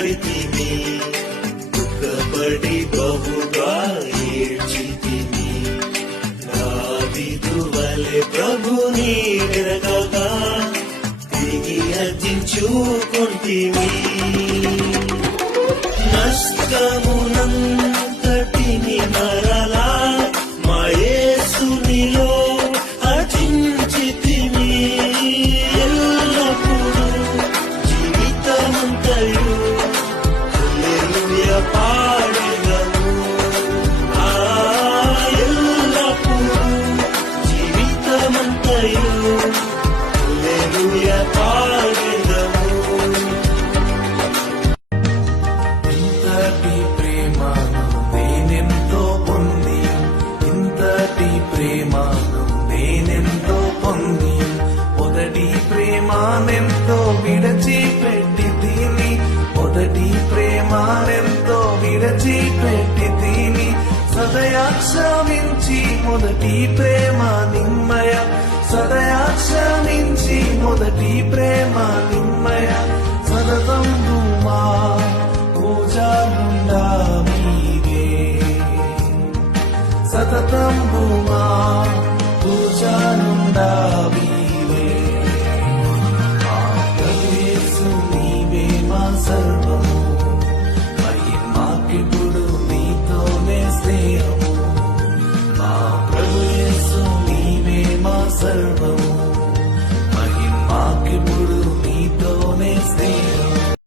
పరితిని దుఃఖపడి బహుగా ఏడ్చితిని నా విధువలె ప్రభుని వెరగగా తిరిగి అర్జించుకొంటిని నష్టమునంతటిని మరలా మా యేసునిలో అర్జించితిని ఎల్లప్పుడూ జీవితమంతయు హల్లెలూయా పాడెదము ఎల్లప్పుడూ జీవితమంతయు హల్లెలూయా పాడెదము. ఇంతటి ప్రేమను నేనెంతో పొంది ఇంతటి ప్రేమను నేనెంతో పొంది మొదటి ప్రేమానెంతో విడచిపెట్టి తిని మొదటి ప్రేమానెంతో విడచిపెట్టి తిని సదయా క్షమించి మొదటి ప్రేమ నిమ్మయ సదయా క్షమించి మొదటి ప్రేమ నిమ్మయ సదతంబుమా పూజానుండా మీరే సతతంబుమా పూజానుండా